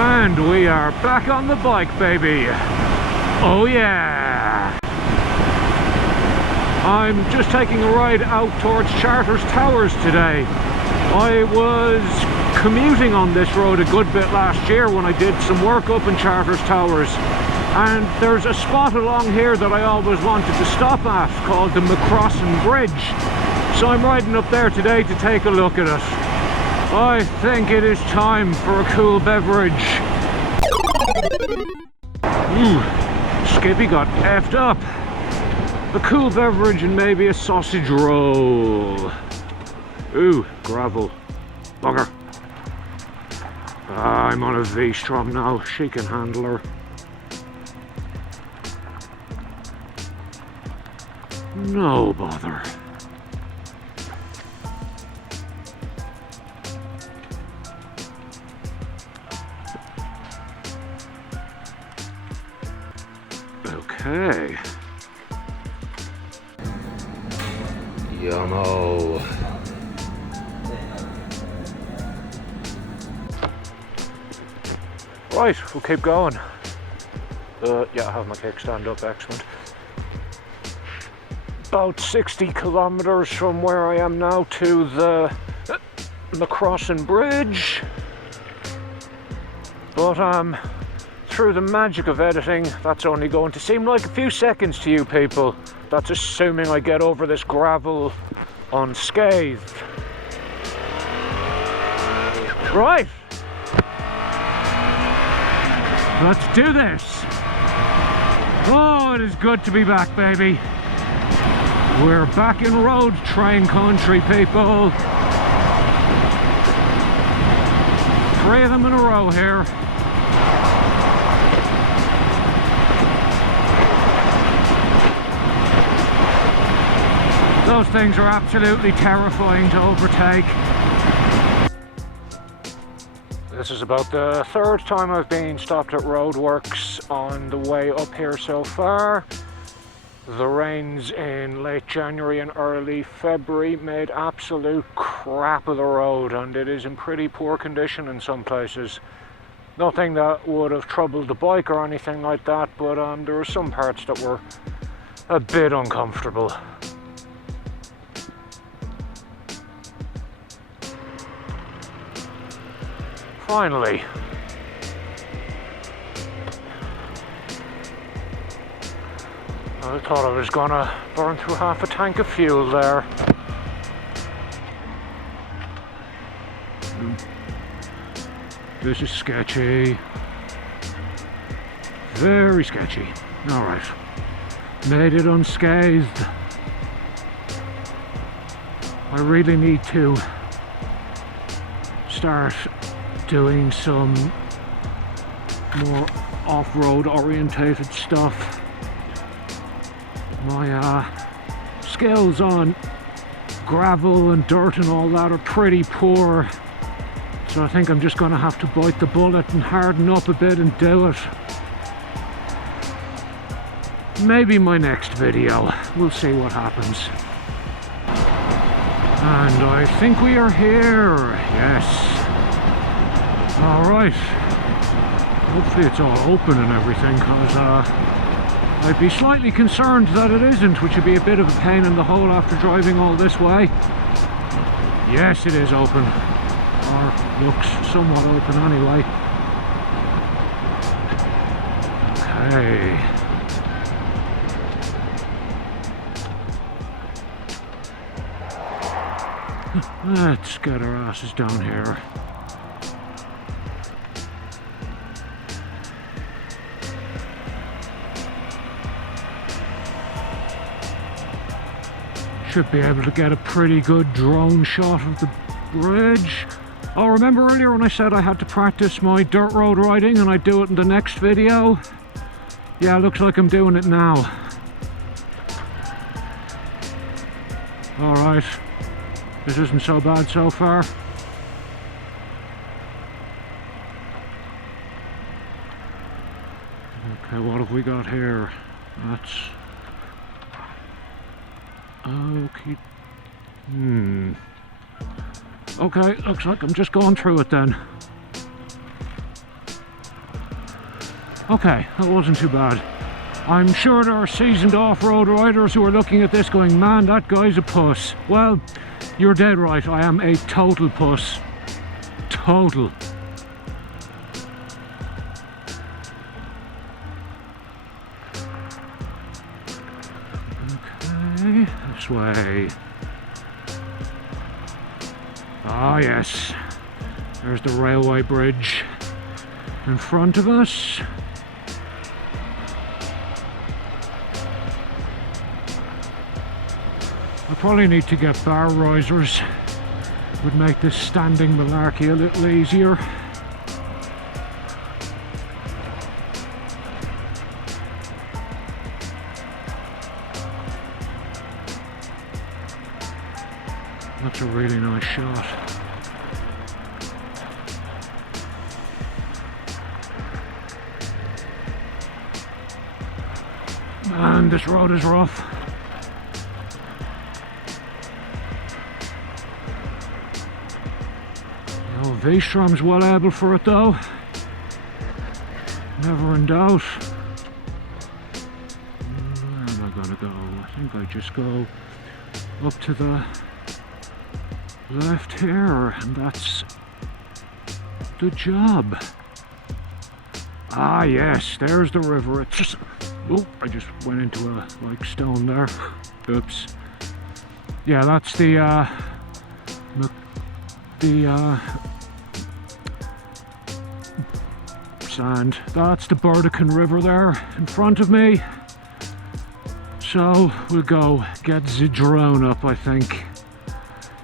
And we are back on the bike, baby. Oh yeah. I'm just taking a ride out towards Charters Towers today. I was commuting on this road a good bit last year when I did some work up in Charters Towers. And there's a spot along here that I always wanted to stop at called the McCrossan Bridge. So I'm riding up there today to take a look at it. I think it is time for a cool beverage. Skippy got effed up. A cool beverage and maybe a sausage roll. Ooh, gravel. Bugger. I'm on a V-Strom now. She can handle her. No bother. Okay. Yummo. Right, we'll keep going. Yeah, I have my kickstand up, excellent. About 60 kilometers from where I am now to the McCrossan Bridge. But through the magic of editing, that's only going to seem like a few seconds to you people. That's assuming I get over this gravel unscathed. Right. Let's do this. Oh, it is good to be back, baby. We're back in road train country, people. 3 of them in a row here. Those things are absolutely terrifying to overtake. This is about the 3rd time I've been stopped at roadworks on the way up here so far. The rains in late January and early February made absolute crap of the road, and it is in pretty poor condition in some places. Nothing that would have troubled the bike or anything like that, but there were some parts that were a bit uncomfortable. Finally. I thought I was gonna burn through half a tank of fuel there. This is sketchy. Very sketchy. Alright. Made it unscathed. I really need to start doing some more off-road orientated stuff. My skills on gravel and dirt and all that are pretty poor, so I think I'm just going to have to bite the bullet and harden up a bit and do it. Maybe my next video. We'll see what happens. And I think we are here. Yes. Alright, hopefully it's all open and everything, because I'd be slightly concerned that it isn't, which would be a bit of a pain in the hole after driving all this way. Yes, it is open, or looks somewhat open anyway. Okay. Let's get our asses down here. Should be able to get a pretty good drone shot of the bridge. Oh, remember earlier when I said I had to practice my dirt road riding and I'd do it in the next video? Yeah, looks like I'm doing it now. Alright, this isn't so bad so far. Okay, what have we got here? That's... okay. Okay, looks like I'm just going through it then. Okay, that wasn't too bad. I'm sure there are seasoned off-road riders who are looking at this going, man, that guy's a puss. Well, you're dead right, I am a total puss. Total. Okay, this way. Ah, yes. There's the railway bridge in front of us. I probably need to get bar risers. Would make this standing malarkey a little easier. That's a really nice shot. Man, this road is rough. V-Strom's well able for it though. Never in doubt. Where am I gonna go? I think I just go up to the left here and that's the job. Ah yes, there's the river. It's just, oh, I just went into a like stone there. Oops. Yeah, that's the sand. That's the Burdekin River there in front of me. So we'll go get the drone up, I think,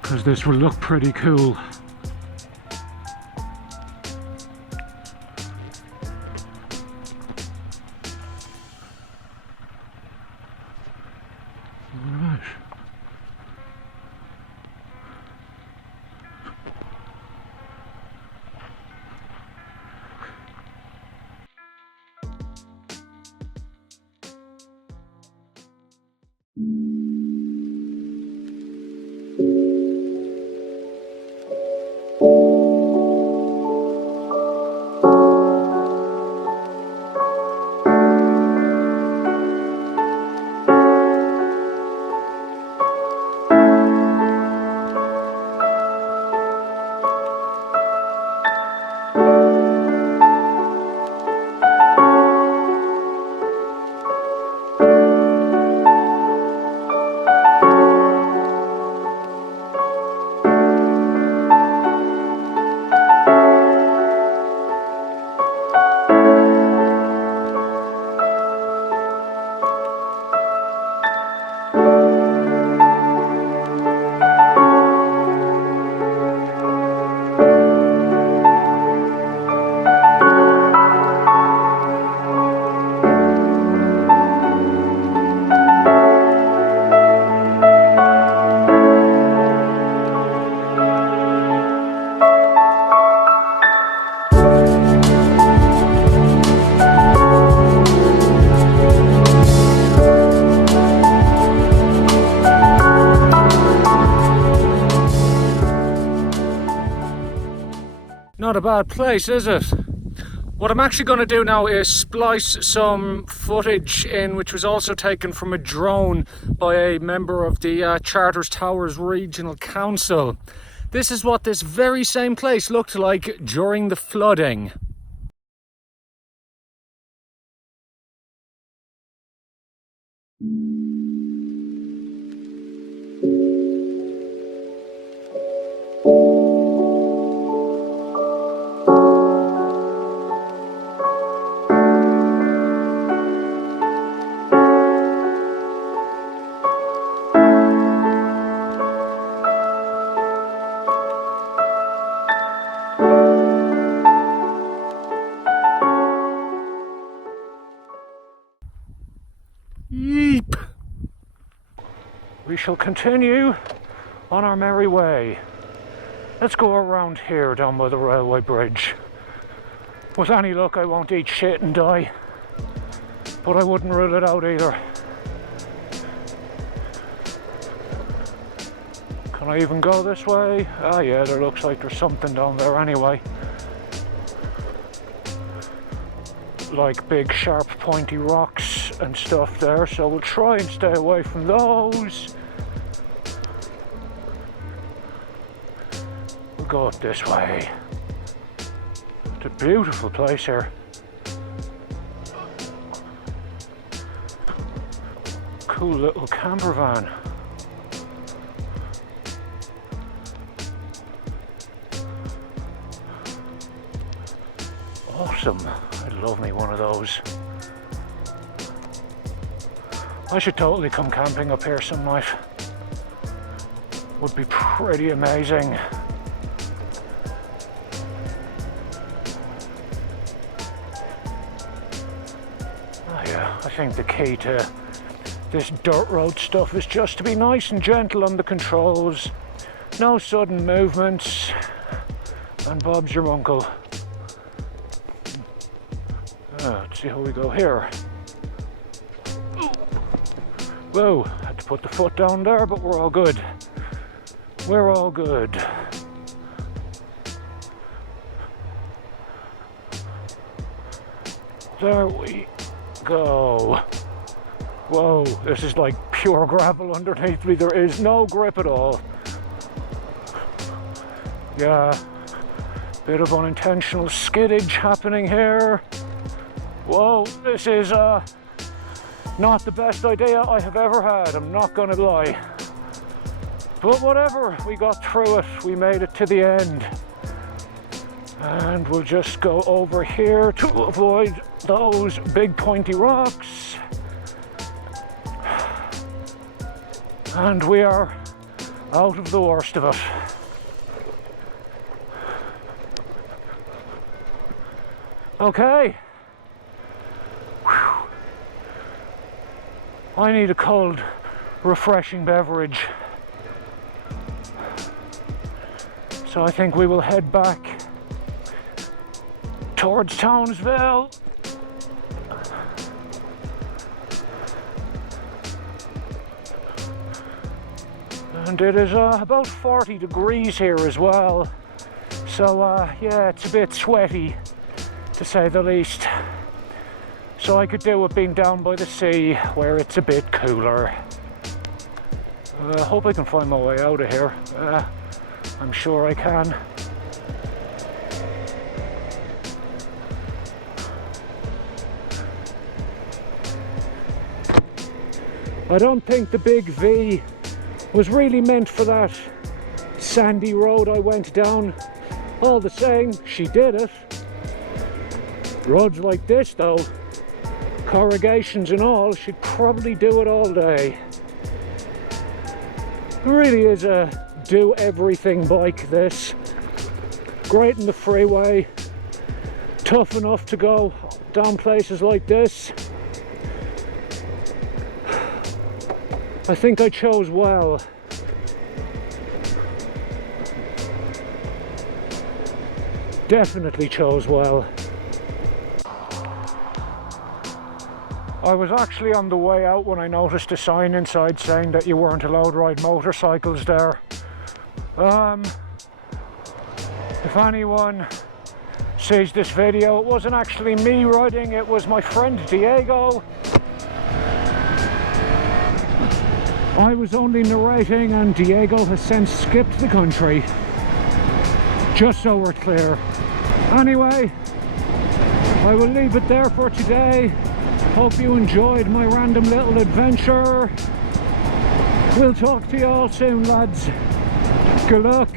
because this will look pretty cool. Alright. Not a bad place, is it? What I'm actually going to do now is splice some footage in, which was also taken from a drone by a member of the Charters Towers Regional Council. This is what this very same place looked like during the flooding. Yeep! We shall continue on our merry way. Let's go around here down by the railway bridge. With any luck I won't eat shit and die, but I wouldn't rule it out either. Can I even go this way? Ah yeah, there looks like there's something down there anyway. like big sharp pointy rocks and stuff there, so we'll try and stay away from those. We'll go up this way. It's a beautiful place here. Cool little camper van. Awesome. I'd love me one of those. I should totally come camping up here some night. Would be pretty amazing. Oh yeah, I think the key to this dirt road stuff is just to be nice and gentle on the controls. No sudden movements. And Bob's your uncle. Let's see how we go here. Whoa, had to put the foot down there, but we're all good. We're all good. There we go. Whoa, this is like pure gravel underneath me. There is no grip at all. Yeah, bit of unintentional skiddage happening here. Whoa, this is not the best idea I have ever had, I'm not gonna lie. But whatever, we got through it, we made it to the end. And we'll just go over here to avoid those big pointy rocks. And we are out of the worst of it. Okay. Whew. I need a cold, refreshing beverage. So I think we will head back towards Townsville. And it is about 40 degrees here as well. So yeah, it's a bit sweaty, to say the least. So I could do with being down by the sea where it's a bit cooler. Hope I can find my way out of here. I'm sure I can. I don't think the big V was really meant for that sandy road I went down. All the same, she did it. Roads like this though, corrugations and all, she'd probably do it all day. It really is a do everything bike, this. Great in the freeway, tough enough to go down places like this. I think I chose well. Definitely chose well. I was actually on the way out when I noticed a sign inside saying that you weren't allowed to ride motorcycles there. If anyone sees this video, it wasn't actually me riding, it was my friend Diego. I was only narrating and Diego has since skipped the country. Just so we're clear. Anyway, I will leave it there for today. Hope you enjoyed my random little adventure. We'll talk to you all soon, lads. Good luck.